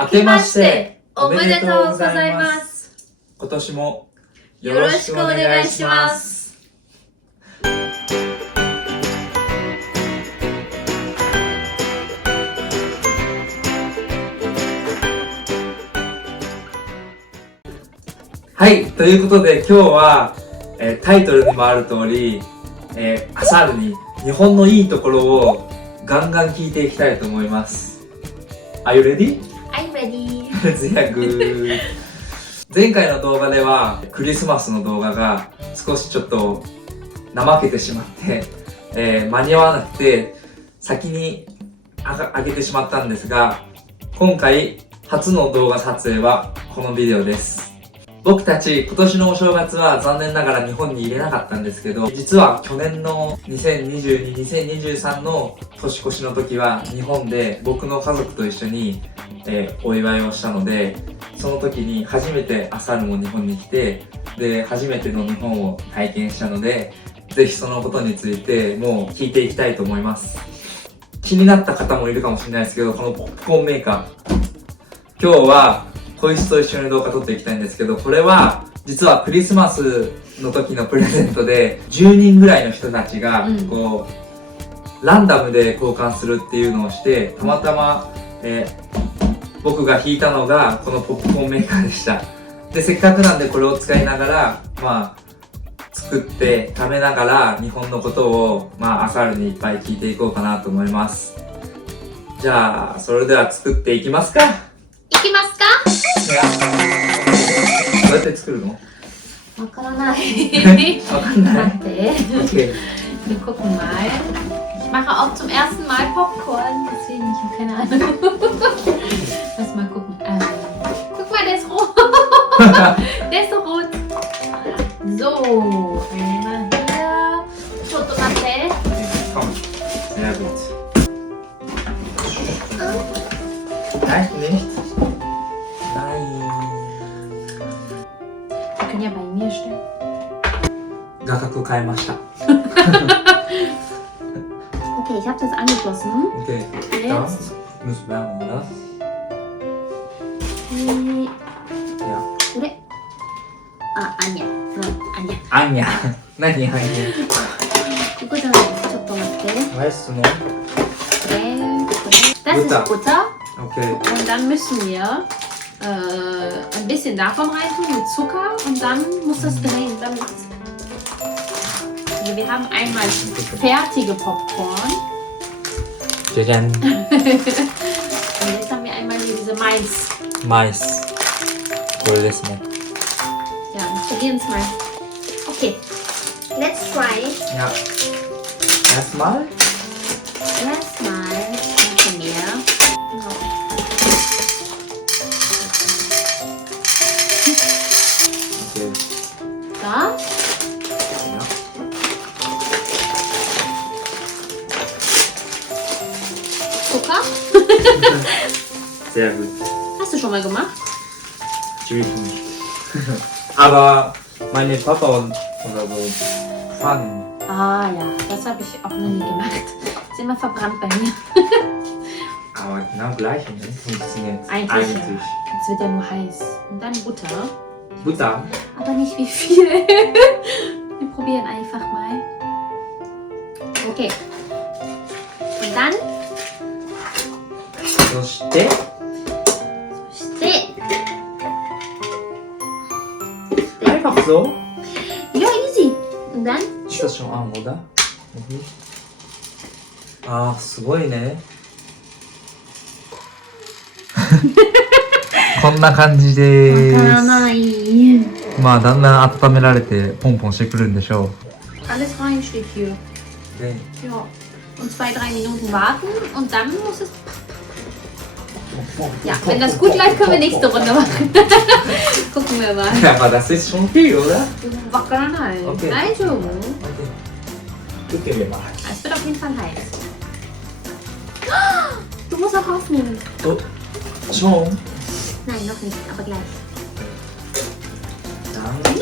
明けましておめでとうございます。今年もよろしくお願いします。はい、ということで今日は、タイトルにもある通り、アサールに日本のいいところをガンガン聞いていきたいと思います。Are you ready? I'm ready. ゼアグ前回の動画ではクリスマスの動画が少しちょっと怠けてしまって、間に合わなくて先に上げてしまったんですが、今回初の動画撮影はこのビデオです。僕たち今年のお正月は残念ながら日本に入れなかったんですけど、実は去年の2022、2023の年越しの時は日本で僕の家族と一緒に、お祝いをしたので、その時に初めてアサルも日本に来て、で初めての日本を体験したので、ぜひそのことについてもう聞いていきたいと思います。気になった方もいるかもしれないですけど、このポップコーンメーカー、今日はこいつと一緒に動画撮っていきたいんですけど、これは実はクリスマスの時のプレゼントで10人ぐらいの人たちがこう、ランダムで交換するっていうのをして、たまたま、僕が引いたのがこのポップコーンメーカーでした。でせっかくなんでこれを使いながら作って食べながら日本のことをアサルにいっぱい聞いていこうかなと思います。じゃあそれでは作っていきますか。いきますか？どうやって作るの？わからない。わかんない。待って。Okay. Wir gucken mal. Ich mache auch zum ersten Mal Popcorn, deswegen ich habe keine Ahnung. Lass mal gucken. Guck mal, der ist rot. Der ist so rot. So, einmal hier. Fotomatte. Komm. Sehr gut. Reicht nicht? Nein. Wir können ja bei mir stellen. 画角変えました。Okay, ich habe das angeschlossen. Okay. Jetzt. Müssen wir mal das. Ja. Oder? Anja. Anja. Anja. Nein, Anja. ここじゃない。ちょっと待って。Weißt du noch? Das ist Butter. Okay. Und dann müssen wir ein bisschen davon reintun mit Zucker und dann muss das drehen. Dann macht's. Also wir haben einmal fertige Popcorn. Jajan. Und jetzt haben wir einmal hier diese Mais. Mais. Cool, das mal. Ja, wir probieren es mal. Okay, let's try. Ja. Erstmal. Erstmal machen wir. Okay. Da. Ja. Zucker. Sehr gut. Hast du schon mal gemacht? Natürlich nicht. Aber meine Papa oder so fahren. Ah ja, das habe ich auch noch nie gemacht. Ist immer verbrannt bei mir. Aber genau gleich und dann funktioniert Eigentlich. Ja. Jetzt wird ja nur heiß. Und dann Butter. Butter. Aber nicht wie viel. Wir probieren einfach mal. Okay. Und dann. そしてeinfach so? Ja, easy. Und dann? Ist das schon an, oder? Ach, すごいね。こんな感じでわからす。ない。まあだんだん温められてポンポンしてくるんでしょう。 Alles rein steht hier. Okay. Ja. Und 2-3 Minuten warten und dann muss es. Ja, wenn das gut läuft, können wir nächste Runde machen. Gucken wir mal. Ja, aber das ist schon viel, oder? Wackeranei. Okay. Also, Okay. Gucken wir mal. es wird auf jeden Fall heiß. Du musst auch aufnehmen. Oh, schon? Nein, noch nicht, aber gleich. Dann. Nein,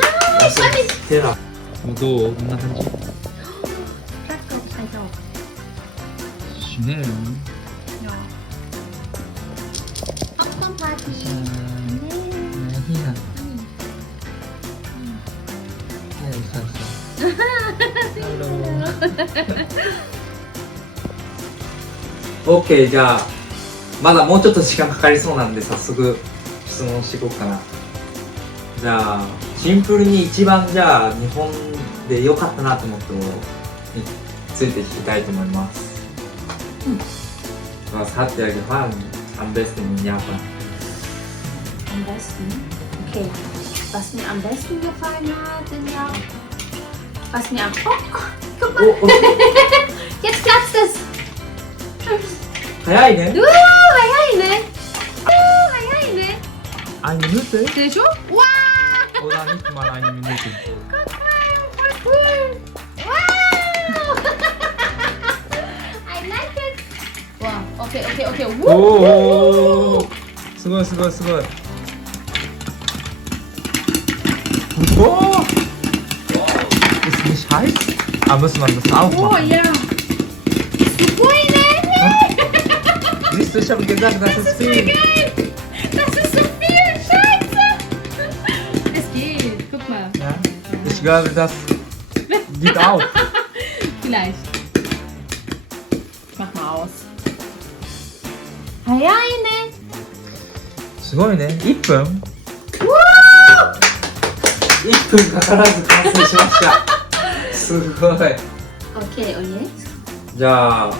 ich kann nicht. Teller. どう？こんな感じ？ Platz, glaube ich, reicht auch. Schnell. Ja. Popcorn OK、じゃあまだもうちょっと時間かかりそうなんで早速質問していこうかな。じゃあシンプルに一番じゃあ日本で良かったなと思ったものについて聞きたいと思います。Was hat dir gefallen am besten in Japan? Am besten? Okay. Was mir am besten gefallen hat in Japan? Was mir am... Oh, guck mal! Jetzt platzt es! 早いね。早いね。早いね。Eine Minute? De schon? Wow! Oder nicht mal eine Minute? Guck mal, voll cool! Wow! I like it! Wow, okay. Oh,すごいすごいすごい。Oh! Ist nicht heiß? Aber muss man das Oh aufmachen? ja! Sugoi ne? Siehst du, ich habe gesagt, das ist viel. Geil! Das ist so viel! Scheiße! Es geht, guck mal. Ja? Ich glaube, das geht auf. Vielleicht. Ich mach mal aus. Hayai ne? すごいね。1分Woo! 1分かからず完成しました。すごい。 Okay, und jetzt? じゃあ、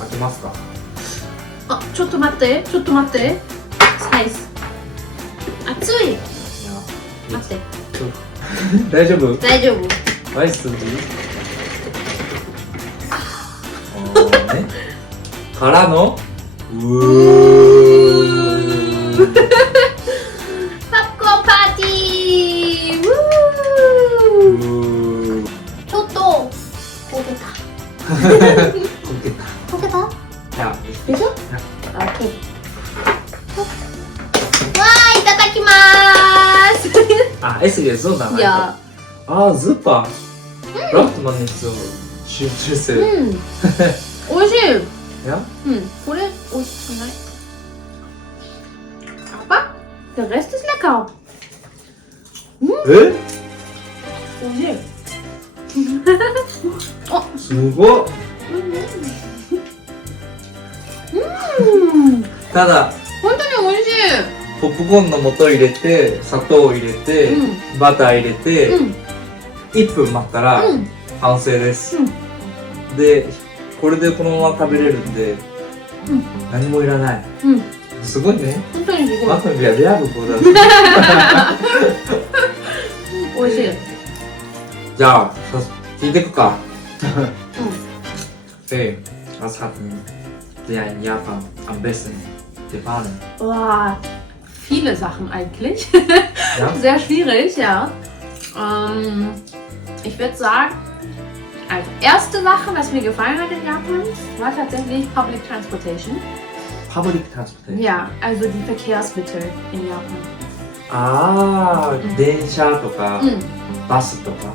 開けますか。あ、ちょっと待って。サイズ。熱い。待って。大丈夫？大丈夫。アイスね。からのパップコーンパーティー。ちょっと焦げた。焦げた？ Ja. Bitte? Ja. Okay. わーいただきまーす。Ah, essen wir so dann Ja. einfach. Ah, super. Braucht man nicht so Schüssel. おいしい。 Ja? これおいしくない。Aber der Rest ist lecker. Eh? おいしい。あ、すごっ。ただ本当においしい。ポップコーンの素入れて砂糖を入れて、バター入れて、1分待ったら完成です、でこれでこのまま食べれるんで、何もいらない、すごいね。本当にすごい。 Machen wir Werbung oder? おいしい。じゃあ聞いていくか。Hey, was hat dir in Japan am besten gefallen? Boah, viele Sachen eigentlich. Ja? Sehr schwierig, ja. Ich würde sagen, also erste Sache, was mir gefallen hat in Japan, war tatsächlich Public Transportation. Public Transportation? Ja, also die Verkehrsmittel in Japan. Ah, 電車とか、バスとか、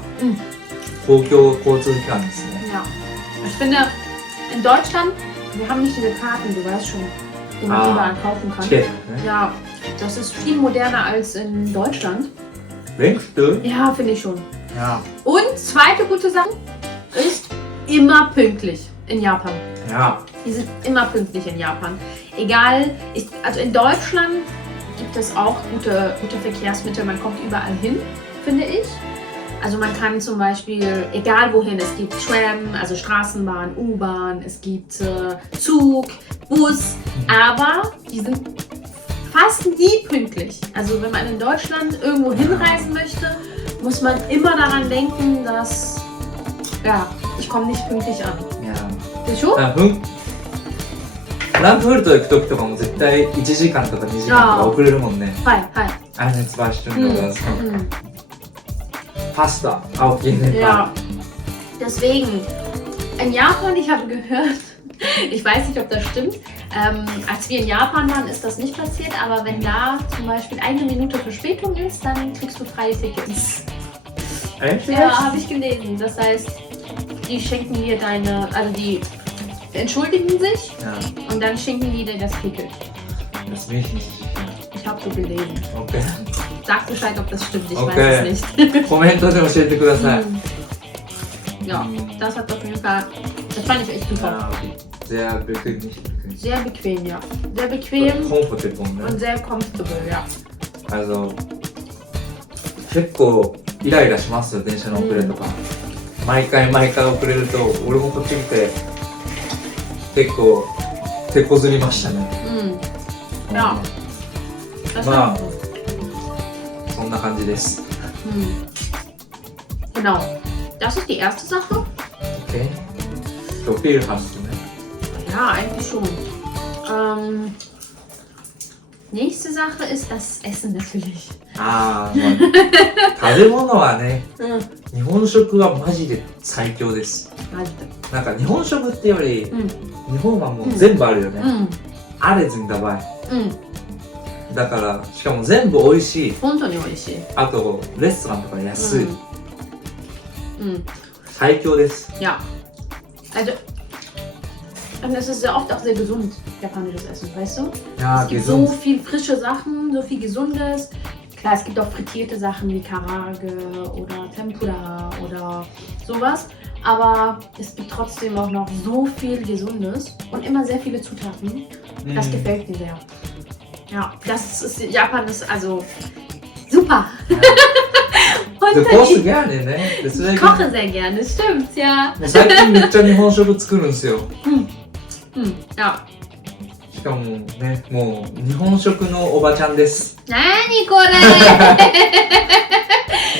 公共交通機関ですね。 Ja, ich finde, in Deutschland, wir haben nicht diese Karten, du weißt schon, die man überall kaufen kann. Ticket, ne? Ja, das ist viel moderner als in Deutschland. Denkst du? Ja, finde ich schon. Ja. Und zweite gute Sache ist immer pünktlich in Japan. Ja. Die sind immer pünktlich in Japan. Egal, also in Deutschland gibt es auch gute Verkehrsmittel, man kommt überall hin, finde ich. Also man kann zum Beispiel, egal wohin, es gibt Tram, also Straßenbahn, U-Bahn, es gibt Zug, Bus, aber die sind fast nie pünktlich. Also wenn man in Deutschland irgendwo hinreisen möchte, muss man immer daran denken, dass, ja, ich komme nicht pünktlich an. Ja. Deしょ? フランクフルト行く時とかも絶対1時間とか2時間とか遅れるもんね。はいはい。Eine, 2 Stunden oder so. Pasta, auf jeden Fall. Ja, deswegen, in Japan, ich habe gehört, ich weiß nicht, ob das stimmt, als wir in Japan waren, ist das nicht passiert, aber wenn da zum Beispiel 1 Minute Verspätung ist, dann kriegst du freie Tickets. Echt? Ja, habe ich gelesen. Das heißt, die schenken dir also die entschuldigen sich und dann schenken die dir das Ticket. Das bin ich nicht sicher. Ich habe so gelesen. Okay. Sag Bescheid, ob das stimmt, ich Okay. weiß es nicht. コメントで教えてください。Ja, das hat auf jeden Fall, das fand ich echt super. Sehr bequem, nicht bequem. Sehr bequem, ja. Sehr bequem Comfortable, ne? und sehr comfortable, ja. Also 結構イライラしますよ、電車の遅れとか、毎回遅れると俺もこっち来て結構手こずりましたね。Ja. Das Ma. war so. そんな感じです。Genau. Das ist die erste Sache. Okay. So viel hast du, ne? Ja, eigentlich schon. Nächste Sache ist das Essen natürlich. ああ、食べ物はね、日本食はマジで最強です。なんか日本食ってより、日本はもう全部あるよね。alles sind dabei。だからしかも全部美味しい。本当に美味しい。あとレストランとか安い。最強です。Ja. Also, und es ist sehr oft auch sehr gesund, japanisches Essen, weißt du? Ja, es gibt gesund. so viel frische Sachen, so viel Gesundes. Klar, es gibt auch frittierte Sachen wie Karage oder Tempura oder sowas. Aber es gibt trotzdem auch noch so viel Gesundes und immer sehr viele Zutaten. Das gefällt mir sehr. Ja, Japan ist also super. Ja. Du kochst gerne, ne? Ich koche sehr gerne, stimmt, ja. 最近めっちゃ日本食作るんですよ。Ja. しかもね、もう日本食のおばちゃんです。なにこれ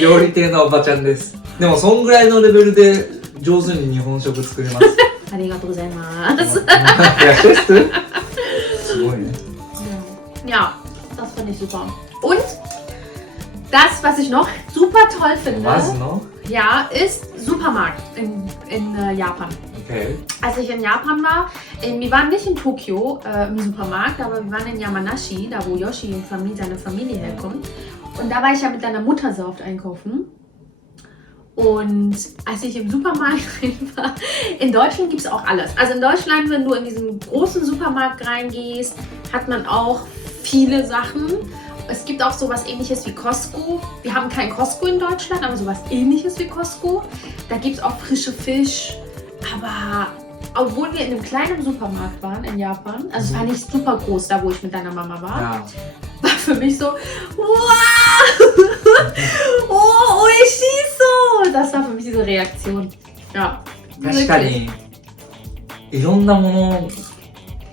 料理系のおばちゃんです。でもそんぐらいのレベルで上手に日本食作れます。ありがとうございます。いや、テスト？すごいね。Ja, das finde ich super. Und das, was ich noch super toll finde, was noch? Ja, ist Supermarkt in Japan. Okay. Als ich in Japan war, wir waren nicht in Tokio im Supermarkt, aber wir waren in Yamanashi, da wo Yoshi und seine Familie herkommt. Und da war ich ja mit deiner Mutter sehr oft einkaufen. Und als ich im Supermarkt war, in Deutschland gibt es auch alles. Also in Deutschland, wenn du in diesen großen Supermarkt reingehst, hat man auch viele Sachen. Es gibt auch sowas ähnliches wie Costco. Wir haben kein Costco in Deutschland, aber sowas ähnliches wie Costco. Da gibt es auch frische Fisch. Aber obwohl wir in einem kleinen Supermarkt waren in Japan, also es war nicht super groß, da wo ich mit deiner Mama war, war für mich so, wow, oh, oishiso. Das war für mich diese Reaktion. Ja. 確かにいろんなもの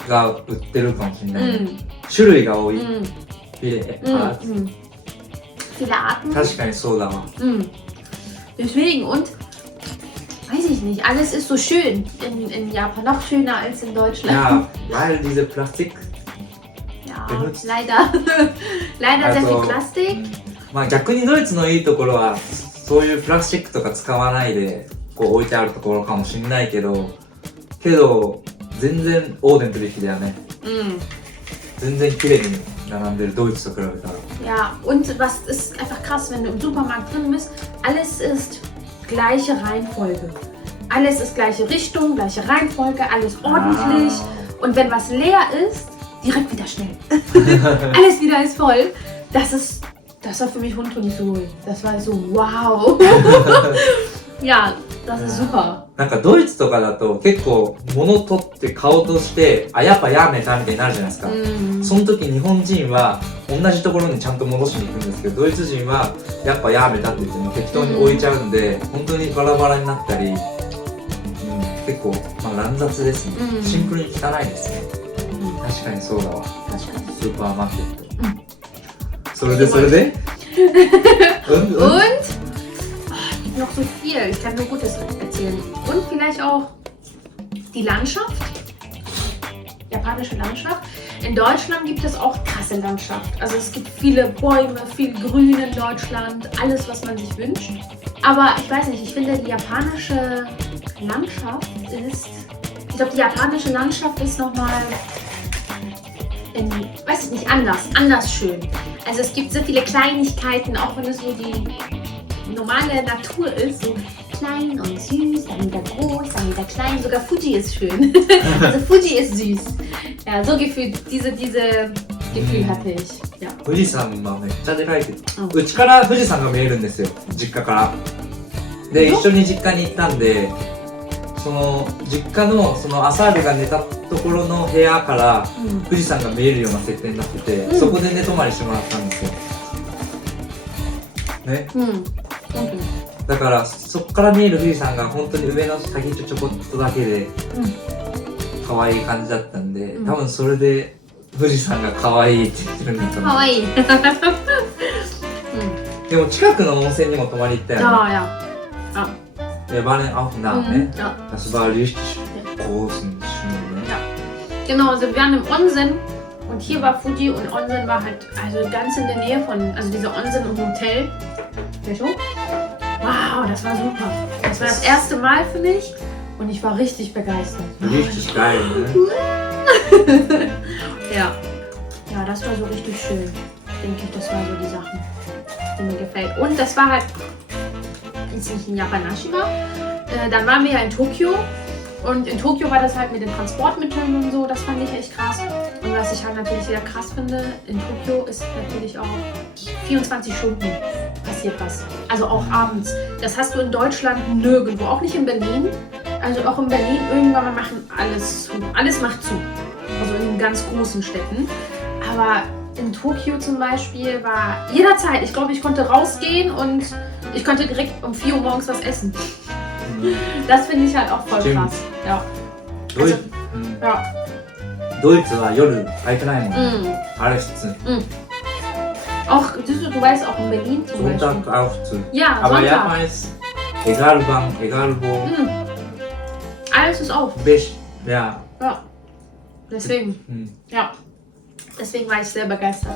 が売ってるかもしれない。種類が多い。Viele Arten. Viele Arten. 確かにそうだわ。Deswegen und weiß ich nicht, alles ist so schön in Japan, noch schöner als in Deutschland. Ja, weil diese Plastik benutzt. Leider sehr viel Plastik. まあ逆にドイツのいいところはそういうプラスチックとか使わないでこう置いてあるところかもしれないけど全然オーデンとべきだよね。全然綺麗に並んでるドイツと比べたら。Ja, und was ist einfach krass, wenn du im Supermarkt drin bist, alles ist gleiche Reihenfolge. Alles ist gleiche Richtung, gleiche Reihenfolge, alles ordentlich. Und wenn was leer ist, direkt wieder schnell. Alles wieder ist voll. Das war für mich Hontonisui. Das war so, wow. Ja, das ist super. なんかドイツとかだと結構物取って買おうとしてやっぱやめたみたいになるじゃないですか。その時日本人は同じところにちゃんと戻しに行くんですけど、ドイツ人はやっぱやめたって言っても適当に置いちゃうんで、本当にバラバラになったり、結構、乱雑ですね。シンプルに汚いですね。確かにそうだわ。スーパーマーケット。それでUnd? Noch so viel. Ich kann nur Gutes erzählen. Und vielleicht auch die Landschaft. Japanische Landschaft. In Deutschland gibt es auch krasse Landschaft. Also es gibt viele Bäume, viel Grün in Deutschland. Alles, was man sich wünscht. Aber ich weiß nicht, ich finde die japanische Landschaft ist... Ich glaube, die japanische Landschaft ist nochmal... weiß ich nicht, anders schön. Also es gibt so viele Kleinigkeiten, auch wenn es so die normale Natur ist, so klein und süß, dann wieder groß, dann wieder klein, sogar Fuji ist schön. Also Fuji ist süß. Ja, so gefühlt, diese Gefühl hatte ich. Ja. 富士山がめっちゃでかいけど、うちから富士山が見えるんですよ、実家から。で一緒に実家に行ったんで、その実家のそのアサールが寝たところの部屋から富士山が見えるような設定になってて、そこで寝泊まりしてもらったんですよね。だからそこから見える富士山が本当に上の先ちょこっとだけで可愛い感じだったんで、多分それで富士山が可愛いって言ってるんだと思う。可愛い。でも近くの温泉にも泊まり行ったよね。Ja. Wir waren auch nah, ne? Ja. Das war richtig groß und schön, ne? Ja. Genau, also wir waren im Onsen und hier war Fuji und Onsen war halt also ganz in der Nähe von, also dieser Onsen und Hotel. Wow, das war super. Das war das erste Mal für mich und ich war richtig begeistert. Richtig geil, ne? Ja. Ja, das war so richtig schön. Denke ich, das war so die Sachen, die mir gefällt. Und das war halt, als ich in Yamanashi war, dann waren wir ja in Tokio. Und in Tokio war das halt mit den Transportmitteln und so, das fand ich echt krass. Und was ich halt natürlich sehr krass finde, in Tokio ist natürlich auch 24 Stunden passiert was. Also auch abends. Das hast du in Deutschland nirgendwo, auch nicht in Berlin. Also auch in Berlin irgendwann mal machen alles zu. Alles macht zu. Also in den ganz großen Städten. Aber in Tokio zum Beispiel war jederzeit, ich glaube, ich konnte rausgehen und ich konnte direkt um 4 Uhr morgens was essen. Das finde ich halt auch voll krass. Ja. Also, ja. ドイツは夜空いてないもんね。あれ普通。Auch, du weißt auch in Berlin zum Beispiel. Sonntag auch zu. Ja, Aber Sonntag. Japan ist egal wann, egal wo. Alles ist auf. Ja. Ja. Deswegen. Ja. Deswegen war ich sehr begeistert.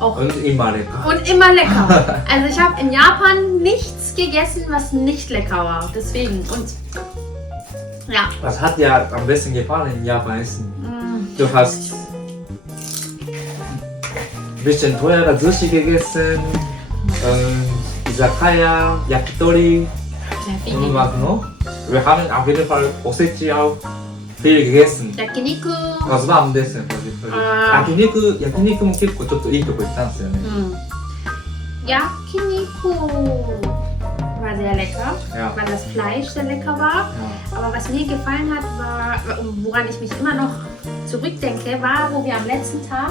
Auch Und immer lecker. Und immer lecker. Also ich habe in Japan nichts gegessen, was nicht lecker war. Deswegen. Und ja. Was hat dir am besten gefallen in Japan essen? Du hast ein bisschen teurer Sushi gegessen, Izakaya, Yakitori und was noch? Wir haben auf jeden Fall Osechi auch viel gegessen. Yakiniku. Was war am besten? Yakiniku も結構ちょっといいとこ行ったんですよね。Yakiniku war sehr lecker, Ja. weil das Fleisch sehr lecker war. Aber was mir gefallen hat, war, woran ich mich immer noch zurückdenke, war, wo wir am letzten Tag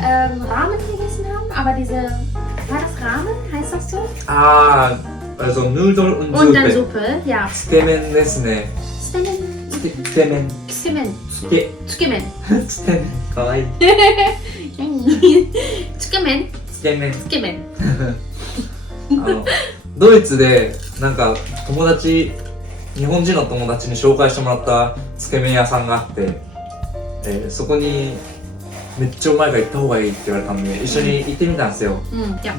Ramen gegessen haben. Aber war das Ramen? Heißt das so? Ah, also Nudeln und Und dann Suppe. Suppe, ja. つけ麺ですね。つけ麺。つけ麺。つけ麺。かわいい。つけ麺。つけ麺。つけ麺。ドイツでなんか日本人の友達に紹介してもらったつけ麺屋さんがあって、そこにめっちゃうまいから行った方がいいって言われたんで一緒に行ってみたんですよ。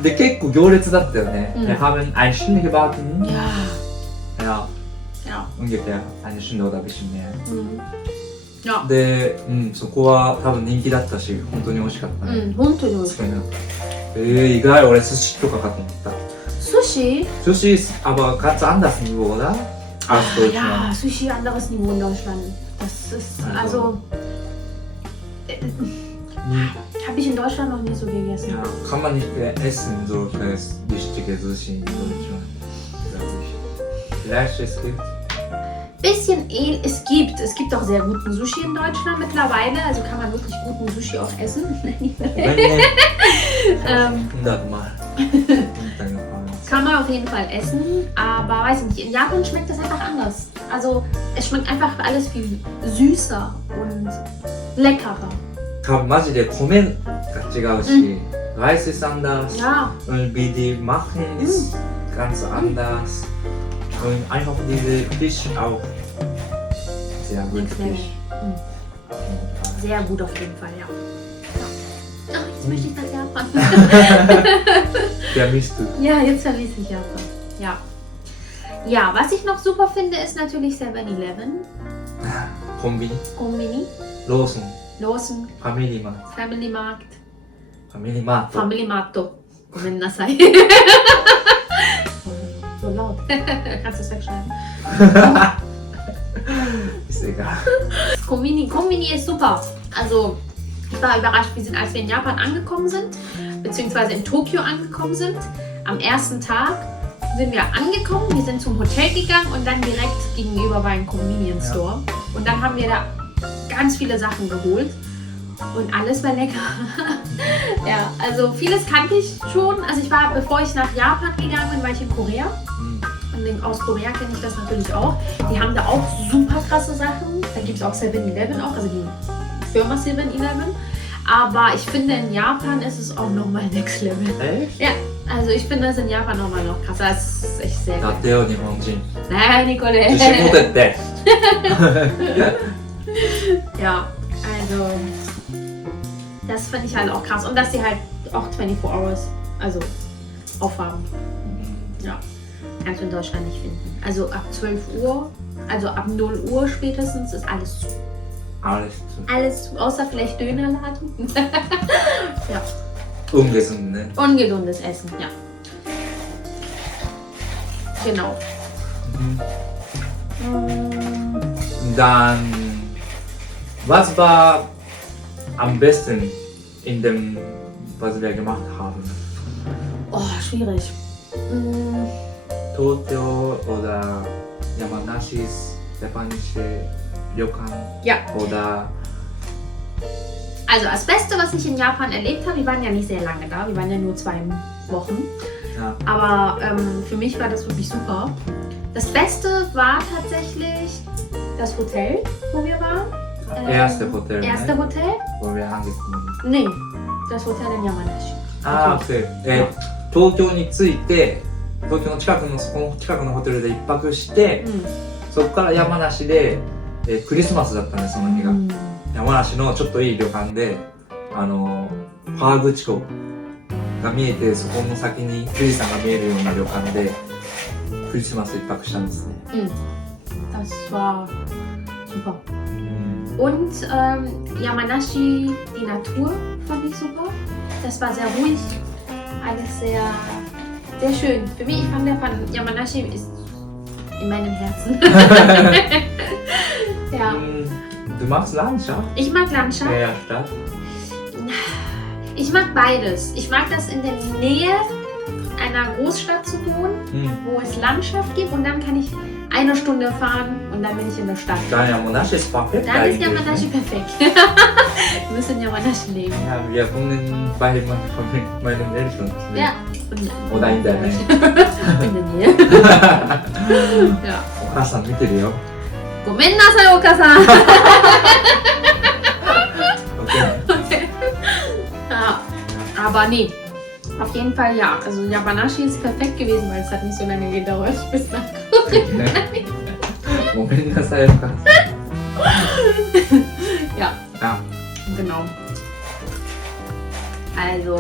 で結構行列だったよね。Wir haben eine Stunde gewartet. Ja. Ungefähr eine Stunde oder ein bisschen mehr. で、そこは多分人気だったし本当に美味しかったね。本当に美味しい。つけ麺。意外俺寿司とかかと思った。Sushi? Sushi ist aber ganz anders Niveau, oder? Als Deutschland. Ja, Sushi anderes Niveau in Deutschland. Das ist also habe ich in Deutschland noch nie so gegessen. Ja, kann man nicht mehr essen, solches richtige Sushi in Deutschland, glaube ich. Vielleicht es gibt. Es gibt auch sehr guten Sushi in Deutschland mittlerweile, also kann man wirklich guten Sushi auch essen. 100 Mal. Kann man auf jeden Fall essen, aber weiß nicht, in Japan schmeckt das einfach anders. Also es schmeckt einfach alles viel süßer und leckerer. 多分マジで米が違うし、Reis ist anders und wie die machen ist ganz anders und einfach diese Fisch auch sehr gut Fisch. Sehr gut auf jeden Fall, ja. Ach, jetzt möchte ich nach Japan. Vermisst du? Ja, jetzt vermisse ich Japan. Ja. Ja, was ich noch super finde, ist natürlich 7-Eleven. Kombini. Lawson. Family Mart. Family Markt. Family Mart. Family Marto. Gomen nasai. So laut. Kannst du es wegschreiben? Ist egal. Kombini ist super. Also, ich war überrascht, als wir in Japan angekommen sind, beziehungsweise in Tokio angekommen sind, am ersten Tag sind wir angekommen, wir sind zum Hotel gegangen und dann direkt gegenüber war ein Convenience Store. Und dann haben wir da ganz viele Sachen geholt und alles war lecker. Ja, also vieles kannte ich schon. Also ich war, bevor ich nach Japan gegangen bin, war ich in Korea. Und aus Korea kenne ich das natürlich auch. Die haben da auch super krasse Sachen. Da gibt es auch 7-Eleven auch, also die Firma 7-Eleven. Aber ich finde, in Japan ist es auch nochmal Next Level. Echt? Ja, also ich finde das in Japan nochmal noch krasser. Das ist echt sehr だ gut. ってよ、日本人。 Nein, Nicole. 自信持てって。 Ja, also das finde ich halt auch krass. Und dass sie halt auch 24 Hours, also aufhaben. Ja, kannst du in Deutschland nicht finden. Also ab 12 Uhr, also ab 0 Uhr spätestens ist alles zu. あれ、 Alles zu, außer vielleicht Dönerladen. Ja, 運ですんね。 ungesundes Essen, ja. Genau. Dann, was war am besten in dem, was wir gemacht haben? Oh, schwierig. Tokio oder Yamanashi, japanische Ryokan Ja. oder Also das Beste, was ich in Japan erlebt habe, wir waren ja nicht sehr lange da, wir waren ja nur 2 Wochen. Ja. Aber für mich war das wirklich super. Das Beste war tatsächlich das Hotel, wo wir waren. erste Hotel, Erste ne? Hotel? wo wir angekommen sind. Nee, das Hotel in Yamanashi. あー、OK。東京に着いて、東京の近くの、そこの近くのホテルで一泊して、そこから山梨で、クリスマスだったんです、その日が。山梨のちょっといい旅館で、河口湖が見えて、そこの先に富士山が見えるような旅館で、クリスマス一泊したんですね。Das war super. Und Yamanashi, die Natur fand ich super. Das war sehr ruhig, alles sehr, sehr schön. Für mich, ich fand Yamanashi ist in meinem Herzen. Ja. Du magst Landschaft? Ich mag Landschaft. Ja, Stadt. Ich mag beides. Ich mag das in der Nähe einer Großstadt zu wohnen, wo es Landschaft gibt und dann kann ich 1 Stunde fahren und dann bin ich in der Stadt. Dann Yamanashi ist perfekt. Dann ist eigentlich, Yamanashi ne? perfekt. Wir müssen in Yamanashi leben. Ja, wir wohnen bei meinen Eltern. Ne? Ja. Oder in der Nähe. In der Nähe. Ja. お母さん見てるよ。ごめんなさい、お母さん。 Okay. Ja. Aber nee. Auf jeden Fall ja. Also Yamanashi ist perfekt gewesen, weil es hat nicht so lange gedauert bis nach Korea. ごめんなさい、お母さん。 Ja. Ja. Genau. Also,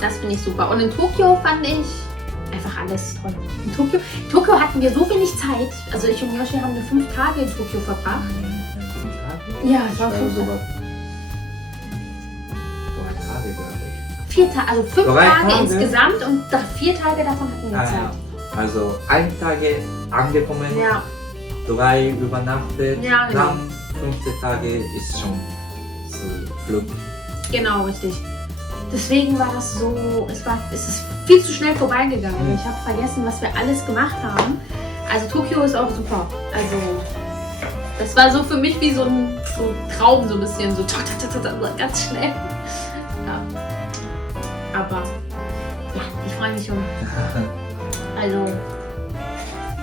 das finde ich super. Und in Tokio fand ich einfach alles toll. In Tokio hatten wir so wenig Zeit. Also ich und Yoshi haben 5 Tage in Tokio verbracht. Ja, es war 5 Tage. 4 Tage, also 5 3 Tage Tage? insgesamt und 4 Tage davon hatten wir Ah, Zeit. ja. Also 1 Tage angekommen, Ja, 3 übernachtet, Ja, genau. dann 5. Tage ist schon zu Flug. genau, richtig. Deswegen war das so, es ist viel zu schnell vorbeigegangen. Ich habe vergessen, was wir alles gemacht haben. Also Tokio ist auch super. Also das war so für mich wie so ein Traum, so ein bisschen so ganz schnell. Ja. Aber ja, ich freue mich schon. Also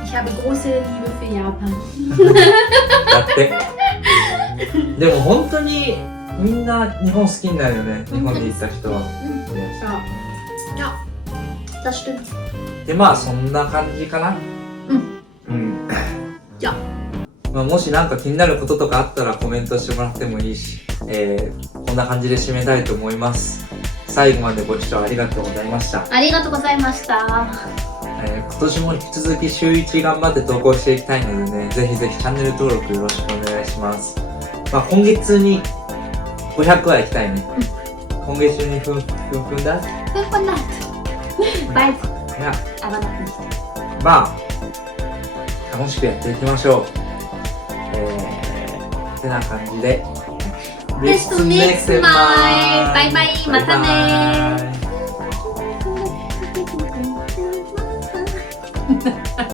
ich habe große Liebe für Japan. だってでも本当にみんな日本好きになるよね、日本に行った人は。 Ja, das stimmt. でまあそんな感じかな。Ja. まあ、もしなんか気になることとかあったらコメントしてもらってもいいし、こんな感じで締めたいと思います。最後までご視聴ありがとうございました。ありがとうございました。今年も引き続き週1頑張って投稿していきたいのでね、ぜひぜひチャンネル登録よろしくお願いします。まあ、今月に500は行きたいね。今月中にふんだ500 bald, いや、 aber noch nicht. まあ、楽しくやっていきましょう。てな感じで。Bis zum nächsten Mal. Bye bye. またね。バイバイね。